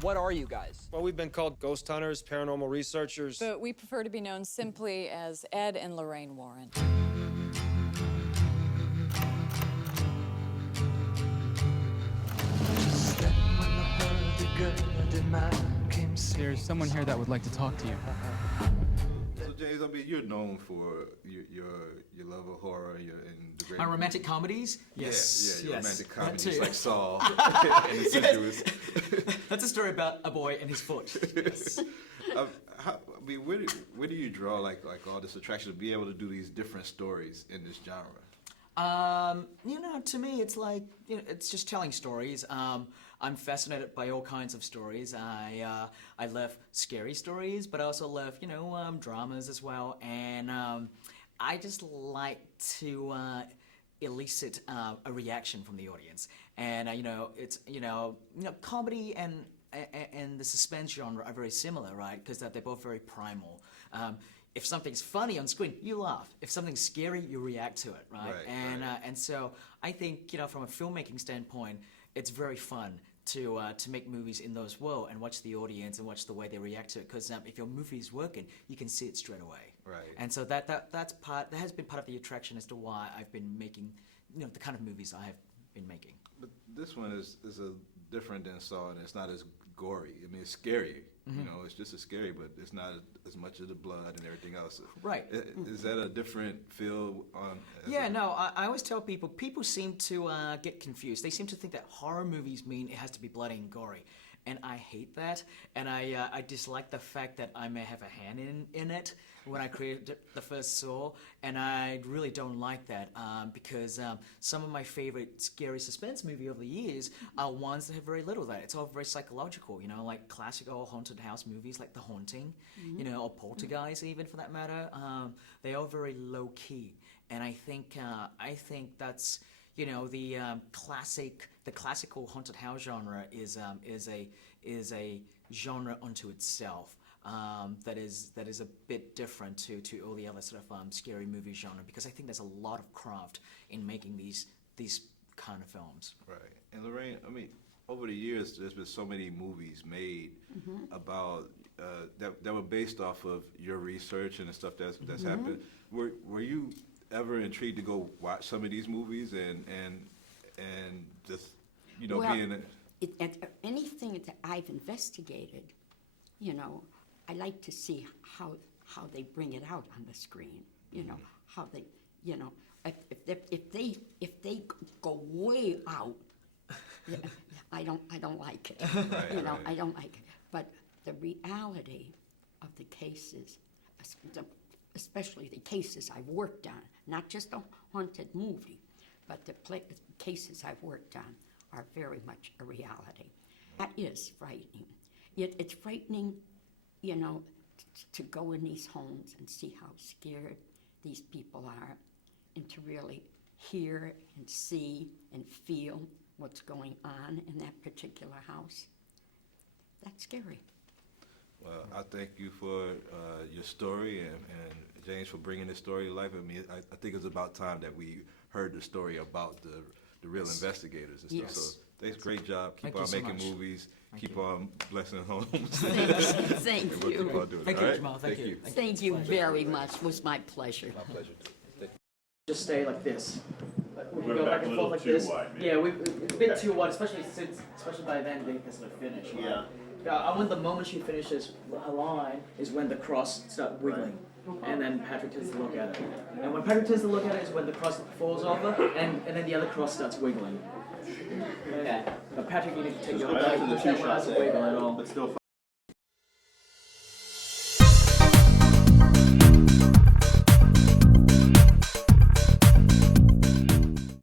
What are you guys? Well, we've been called ghost hunters, paranormal researchers. But we prefer to be known simply as Ed and Lorraine Warren. There's someone here that would like to talk to you. So James, I mean, you're known for your love of horror and the great My romantic comedies? Yes, yes. romantic That comedies too. like Saw and Insidious. That's a story about a boy and his foot. Yes. I mean, where do you draw like all this attraction to be able to do these different stories in this genre? To me, it's like, it's just telling stories. I'm fascinated by all kinds of stories. I love scary stories, but I also love, dramas as well. And I just like to elicit a reaction from the audience. And it's comedy and the suspense genre are very similar, right? Because they're both very primal. If something's funny on screen, you laugh. If something's scary, you react to it, right? And so I think, from a filmmaking standpoint, it's very fun to make movies in those worlds and watch the audience and watch the way they react to it. Because if your movie is working, you can see it straight away. Right. And so that has been part of the attraction as to why I've been making, the kind of movies I have been making. But this one is different than Saw, and it's not as gory. I mean, it's scary. Mm-hmm. It's just as scary, but it's not as much of the blood and everything else. Right. Is that a different feel on? I always tell people seem to get confused. They seem to think that horror movies mean it has to be bloody and gory. And I hate that, and I dislike the fact that I may have a hand in it when I created the first Saw, and I really don't like that because some of my favorite scary suspense movies over the years are ones that have very little of that. It's all very psychological, like classic old haunted house movies like The Haunting, or Poltergeist even for that matter. They are very low key, and I think that's. The classical haunted house genre is a genre unto itself that is a bit different to all the other sort of scary movie genre, because I think there's a lot of craft in making these kind of films. Right. And Lorraine, I mean, over the years, there's been so many movies made about that were based off of your research and the stuff that's happened. Were you ever intrigued to go watch some of these movies and just being anything that I've investigated, I like to see how they bring it out on the screen. How they, if they go way out, I don't like it. I don't like it. But the reality of the cases, especially the cases I've worked on, not just a haunted movie, but the cases I've worked on are very much a reality. That is frightening. It's frightening, to go in these homes and see how scared these people are, and to really hear and see and feel what's going on in that particular house. That's scary. Well, I thank you for your story and James for bringing this story to life. I mean, I think it's about time that we heard the story about the real investigators and stuff. Yes. So thanks, great job. Keep Thank on you so making much. movies. Thank Keep you. on blessing homes. Thank And we'll keep you. on doing it, Thank all you, right? Jamal. Thank you. Thank you very much. It was my pleasure. My pleasure. Just stay like this. We Went back a little too wide, maybe. Yeah, we a bit too wide, especially by then they can sort of finish. Right? Yeah. I want the moment she finishes her line is when the cross starts wiggling, and then Patrick tends to look at it. And when Patrick tends to look at it is when the cross falls over, and then the other cross starts wiggling. Okay. But Patrick, you need to take your Back to the two shots, wiggle at all. but still